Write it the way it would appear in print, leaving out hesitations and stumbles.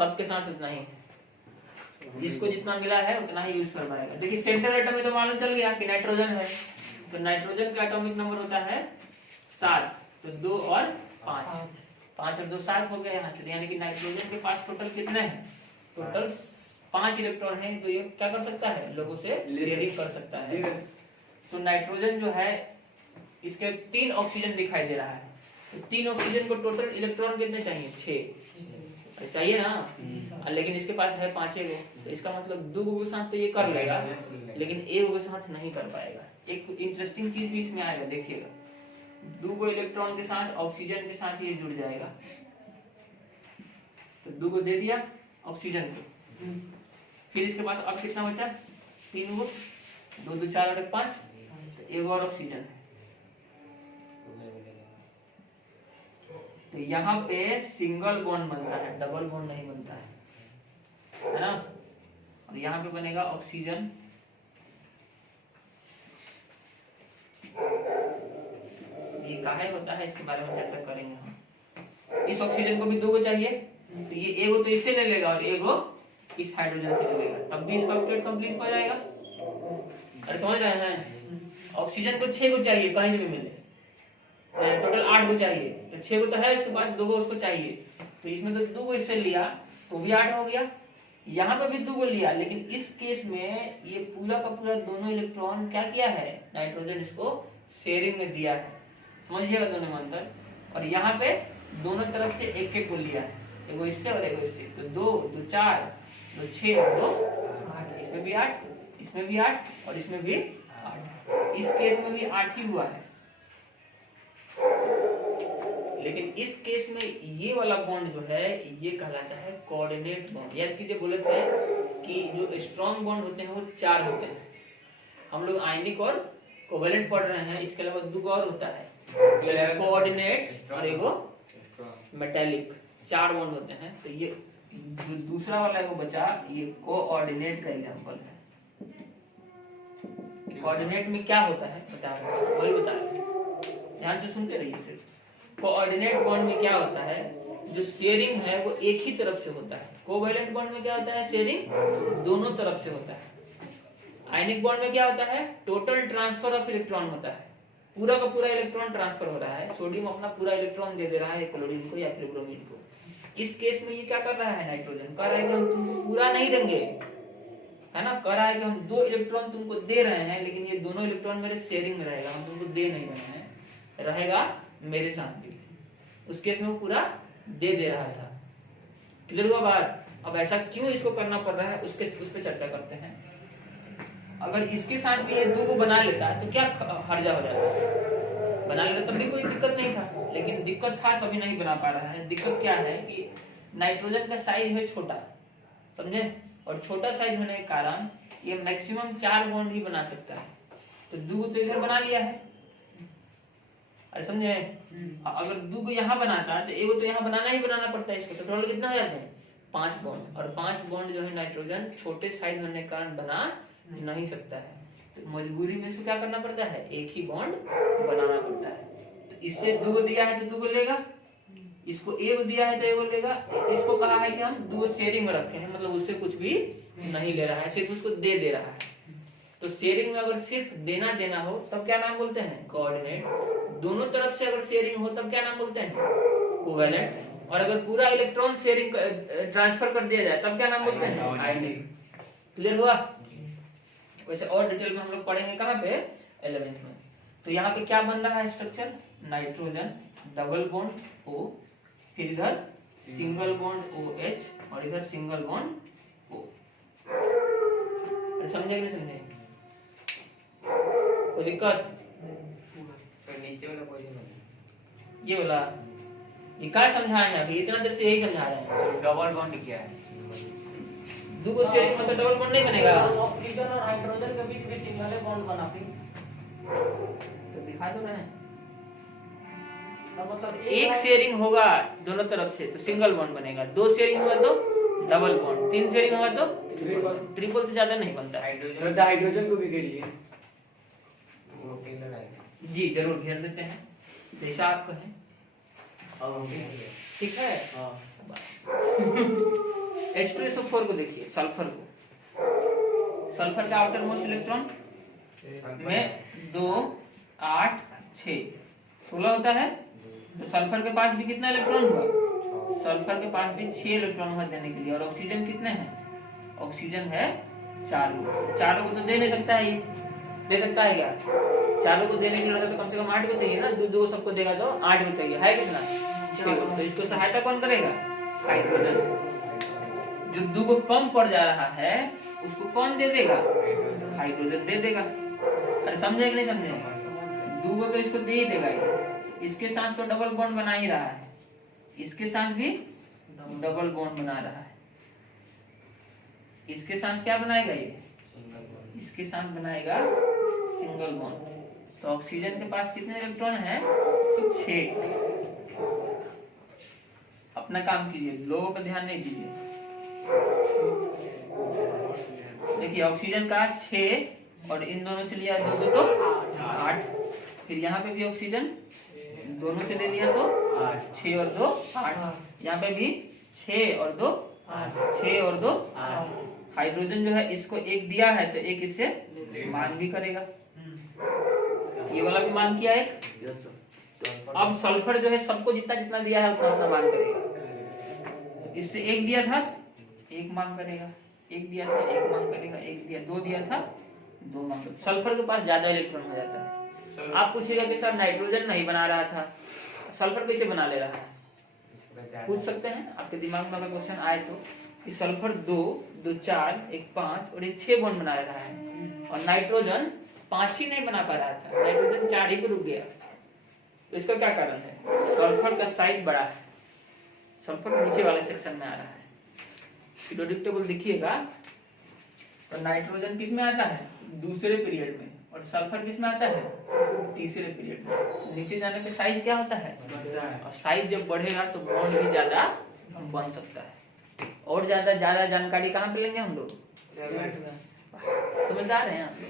सबके साथ उतना ही, जिसको जितना मिला है उतना ही यूज कर पाएगा। देखिए सेंट्रल एटम में तो मालूम चल गया कि नाइट्रोजन है, तो नाइट्रोजन का एटॉमिक नंबर होता है 7, तो 2 और 5, 5 और 2 7 हो गया यहाँ से, यानी कि नाइट्रोजन के पास टोटल कितने हैं, टोटल 5 इलेक्ट्रॉन है, तो ये क्या कर सकता है, लोगों से शेयरिंग कर सकता है। तो नाइट्रोजन जो है इसके 3 ऑक्सीजन दिखाई दे रहा है, तो 3 ऑक्सीजन को टोटल इलेक्ट्रॉन कितने चाहिए, 6 चाहिए ना, लेकिन इसके पास है 5 गो, तो इसका मतलब 2 गो के साथ तो ये कर लेगा, लेकिन 1 गो के साथ नहीं कर पाएगा। एक इंटरेस्टिंग चीज भी इसमें आएगा, देखिएगा 2 गो इलेक्ट्रॉन के साथ ऑक्सीजन के साथ ये जुड़ जाएगा, तो 2 गो दे दिया ऑक्सीजन को, फिर इसके पास अब कितना बचा, 3 गो, 2 2 4 और 1 5, 1 और ऑक्सीजन है, तो यहाँ पे सिंगल बॉन्ड बनता है, डबल बॉन्ड नहीं बनता है ना, और यहाँ पे बनेगा ऑक्सीजन, ये काहे होता है इसके बारे में चर्चा करेंगे हम। इस ऑक्सीजन को भी 2 गो चाहिए, तो ये एगो तो इससे ले लेगा और एगो इस हाइड्रोजन से ले लेगा, तब भी इसका ऑक्टेट कंप्लीट हो जाएगा। अरे समझ रहे हैं, ऑक्सीजन को 6 गो चाहिए कहीं से भी मिले, टोटल 8 गो चाहिए, तो 6 गो तो है इसके पास, 2 गो उसको चाहिए, तो इसमें तो 2 गो इससे लिया तो भी 8 हो गया, यहाँ पे भी 2 गो लिया, लेकिन इस केस में ये पूरा का पूरा दोनों इलेक्ट्रॉन क्या किया है, नाइट्रोजन इसको शेयरिंग में दिया है, समझिएगा दोनों में अंतर। और यहाँ पे दोनों तरफ से एक एक को लिया है, एगो इससे और एगो इससे, तो 2 2 4 2 6 और 2 8, इसमें भी 8, इसमें भी 8 और इसमें भी 8, इस केस में भी 8 ही हुआ है, लेकिन इस केस में ये वाला बॉन्ड जो है ये कहलाता है कोऑर्डिनेट बॉन्ड। याद कीजिए, बोले थे कि जो स्ट्रॉन्ग बॉन्ड होते हैं वो 4 होते हैं, हम लोग आयनिक और कोवेलेंट पढ़ रहे हैं, इसके अलावा 2 और होता है, कोऑर्डिनेट और एगो मेटालिक, 4 बॉन्ड होते हैं। तो ये जो दूसरा वाला एगो बचा, ये कोऑर्डिनेट का एग्जांपल है। कोऑर्डिनेट में क्या होता है बता रहे हैं, वही बता रहे हैं, ध्यान से सुनते रहिए सिर्फ। कोऑर्डिनेट बॉन्ड में क्या होता है, जो शेयरिंग है वो एक ही तरफ से होता है, कोवैलेंट बॉन्ड में क्या होता है, शेयरिंग दोनों तरफ से होता है। आयनिक बॉन्ड में क्या होता है, टोटल ट्रांसफर ऑफ इलेक्ट्रॉन होता है, पूरा का पूरा इलेक्ट्रॉन ट्रांसफर हो रहा है, सोडियम अपना पूरा इलेक्ट्रॉन दे दे रहा है क्लोरीन को या फिर ब्रोमीन को। इस केस में ये क्या कर रहा है, नाइट्रोजन कह रहा है कि हम तुमको पूरा नहीं देंगे, है ना, कह रहा है कि हम 2 इलेक्ट्रॉन तुमको दे रहे हैं, लेकिन ये दोनों इलेक्ट्रॉन मेरे शेयरिंग में रहेगा, हम तुमको दे नहीं रहे हैं, रहेगा मेरे साथ भी। उस केस में वो पूरा दे रहा था। क्लियर हुआ बात। अब ऐसा क्यों इसको करना पड़ रहा है, उस पर चर्चा करते हैं। अगर इसके साथ भी ये 2 को बना लेता तो क्या हर्जा हो जाता, बना लेता तब भी कोई दिक्कत नहीं था, लेकिन दिक्कत था तभी नहीं बना पा रहा है। दिक्कत क्या है कि नाइट्रोजन का साइज है छोटा, समझे, और छोटा साइज होने के कारण ये मैक्सिमम 4 बॉन्ड ही बना सकता है, तो 2 तो इधर बना लिया है, अरे समझे। अगर 2 को यहाँ बनाता है तो एगो तो यहाँ बनाना ही बनाना पड़ता है इसको, तो टोटल कितना हो जाते हैं, 5 बॉन्ड, और 5 बॉन्ड जो है नाइट्रोजन छोटे साइज होने के कारण बना नहीं सकता है, तो मजबूरी में इसको क्या करना पड़ता है, एक ही बॉन्ड बनाना पड़ता है। तो इससे 2 को दिया है तो 2 को लेगा, इसको एगो दिया है तो एगो लेगा, इसको कहा है कि हम 2 शेयरिंग में रखे हैं, मतलब उससे कुछ भी नहीं ले रहा है, सिर्फ उसको दे रहा है। तो शेयरिंग में अगर सिर्फ देना हो तब क्या नाम बोलते हैं, कोऑर्डिनेट। दोनों तरफ से अगर शेयरिंग हो तब क्या नाम बोलते हैं, कोवैलेंट। और अगर पूरा इलेक्ट्रॉन शेयरिंग ट्रांसफर कर दिया जाए तब क्या नाम बोलते हैं, आयनिक। क्लियर हुआ। वैसे और डिटेल में हम लोग पढ़ेंगे कहाँ पे, 11th में। तो यहाँ पे क्या बन रहा है structure, nitrogen double bond O, फिर इधर सिंगल बॉन्ड OH और इधर सिंगल बॉन्ड O। समझे कि नहीं समझे, कोई दिक्कत, नीचे वाला पोजीशन ये वाला ये क्या समझाएंगे अभी, इतना देर से यही समझा रहे हैं। डबल बॉन्ड क्या है, 2 को शेयरिंग में तो डबल बॉन्ड नहीं बनेगा, ऑक्सीजन और हाइड्रोजन के बीच में सिंगल बॉन्ड बना, तो दिखा दो ना, मतलब एक शेयरिंग होगा दोनों तरफ से तो सिंगल बॉन्ड बनेगा, 2 शेयरिंग हुआ तो डबल बॉन्ड, 3 शेयरिंग हुआ तो ट्रिपल से ज्यादा नहीं बनता। हाइड्रोजन को भी घेरिए, जी जरूर घेर देते हैं, जैसा आप कहें, ठीक है। H2SO4 को देखिए, सल्फर को, सल्फर का आउटर मोस्ट इलेक्ट्रॉन में 2 8 6 16 होता है। तो सल्फर के पास भी कितना इलेक्ट्रॉन हुआ? सल्फर के पास भी 6 इलेक्ट्रॉन हुआ देने के लिए। और ऑक्सीजन कितने हैं? ऑक्सीजन है 4। 4 को तो दे नहीं सकता है, ये दे सकता है क्या? 4 को देने के लिए तो कम से कम 8 को चाहिए ना, 2 सबको देगा तो 8 को चाहिए, है कितना? 6 को। तो इसको सहायता कौन करेगा? हाइड्रोजन। जो 2 को कम पड़ जा रहा है उसको कौन दे देगा? हाइड्रोजन दे देगा। अरे समझे कि नहीं समझे? 2 को तो इसको दे ही देगा ये। इसके साथ तो डबल बॉन्ड बना ही रहा है, इसके साथ भी डबल बॉन्ड बना रहा है। इसके साथ क्या बनाएगा ये? इसके साथ बनाएगा सिंगल बॉन्ड। तो ऑक्सीजन के पास कितने इलेक्ट्रॉन हैं? तो 6। अपना काम कीजिए, लोगों पर ध्यान नहीं दीजिए। देखिए ऑक्सीजन का 6 और इन दोनों से लिया 2 तो 8। फिर यहाँ पे भी ऑक्सीजन दोनों से ले लिया तो 6 और 2 8। यहाँ पे भी 6 और 2 6 और 2 8। हाइड्रोजन जो है इसको 1 दिया है तो 1 इससे मांग भी करेगा, ये वाला भी मांग किया 1। अब सल्फर जो है सबको जितना जितना दिया है उतना उतना मांग करेगा। तो इससे 1 दिया था 1 मांग करेगा, 1 दिया था 1 मांग करेगा, 1 दिया 2 दिया था 2 मांग करेगा। सल्फर के पास ज्यादा इलेक्ट्रॉन हो जाता है। आप पूछिएगा कि सर नाइट्रोजन नहीं बना रहा था, सल्फर कैसे बना ले रहा है? पूछ सकते हैं, आपके दिमाग में अगर क्वेश्चन आए तो, कि सल्फर 2 2 4 1 5 और 1 6 बॉन्ड बना रहा है और नाइट्रोजन 5 ही नहीं बना पा रहा था, नाइट्रोजन 4 ही पे रुक गया। तो इसका क्या कारण है? सल्फर का साइज बड़ा है, सल्फर नीचे वाले सेक्शन में आ रहा है। पीरियोडिक टेबल देखिएगा तो नाइट्रोजन किस में आता है? दूसरे पीरियड में, और सल्फर किस में आता है? तीसरे पीरियड में। नीचे जाने पे साइज क्या होता है? और साइज जब बढ़ेगा तो बॉन्ड भी ज्यादा बन सकता है। और ज्यादा जानकारी कहाँ पे लेंगे हम लोग? समझदार हैं आप लोग।